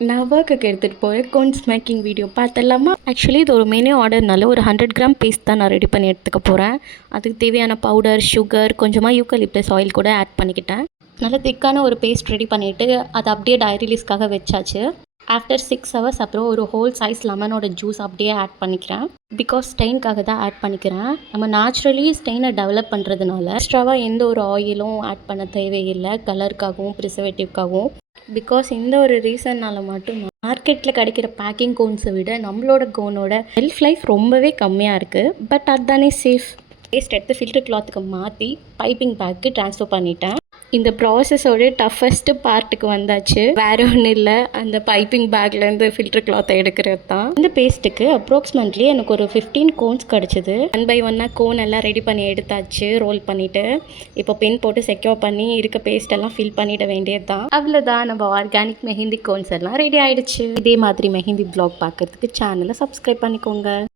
நான் ஒர்க்குக்கு எடுத்துகிட்டு போய் கோன்ஸ் மேக்கிங் வீடியோ பார்த்துடலாமா? ஆக்சுவலி இது ஒரு மெனு ஆர்டர்னால ஒரு 100 கிராம் பேஸ்ட் தான் நான் ரெடி பண்ணி எடுத்துக்க போகிறேன். அதுக்கு தேவையான பவுடர், சுகர், கொஞ்சமாக யூக்கலிப்டஸ் ஆயில் கூட ஆட் பண்ணிக்கிட்டேன். நல்லா திக்கான ஒரு பேஸ்ட் ரெடி பண்ணிவிட்டு அதை அப்படியே டைரிலீஸ்க்காக வச்சாச்சு. ஆஃப்டர் 6 ஹவர்ஸ் அப்புறம் ஒரு ஹோல் சைஸ் லெமனோட ஜூஸ் அப்படியே ஆட் பண்ணிக்கிறேன். பிகாஸ் ஸ்டெயின்காக தான் ஆட் பண்ணிக்கிறேன். நம்ம நேச்சுரலி ஸ்டெயினை டெவலப் பண்ணுறதுனால எக்ஸ்ட்ராவாக எந்த ஒரு ஆயிலும் ஆட் பண்ண தேவையில்லை, கலருக்காகவும் ப்ரிசர்வேட்டிவ்காகவும். பிகாஸ் இந்த ஒரு ரீசன்னால் மட்டும் மார்க்கெட்டில் கிடைக்கிற பேக்கிங் கோன்ஸை விட நம்மளோட கோனோட ஷெல்ஃப் லைஃப் ரொம்பவே கம்மியாக இருக்குது. பட் அதுதானே சேஃப். பேஸ்ட் எடுத்து ஃபில்டர் கிளாத்துக்கு மாற்றி பைப்பிங் பேக்கு ட்ரான்ஸ்ஃபர் பண்ணிட்டேன். இந்த ப்ராசஸோட டஃபஸ்ட்டு பார்ட்டுக்கு வந்தாச்சு. வேறு ஒன்றும் இல்லை, அந்த பைப்பிங் பேக்லேருந்து ஃபில்டர் கிளாத்தை எடுக்கிறது தான். இந்த பேஸ்ட்டுக்கு அப்ராக்சிமேட்லி எனக்கு ஒரு 15 கோன்ஸ் கிடச்சிது. 1 பை 1 கோன் எல்லாம் ரெடி பண்ணி எடுத்தாச்சு, ரோல் பண்ணிவிட்டு. இப்போ பின் போட்டு செக்யூர் பண்ணி இருக்க பேஸ்ட்டெல்லாம் ஃபில் பண்ணிட வேண்டியது தான். அவ்வளோதான், நம்ம ஆர்கானிக் மெஹந்தி கோன்ஸ் எல்லாம் ரெடி ஆகிடுச்சு. இதே மாதிரி மெஹந்தி ப்ளாக் பார்க்குறதுக்கு சேனலை சப்ஸ்கிரைப் பண்ணிக்கோங்க.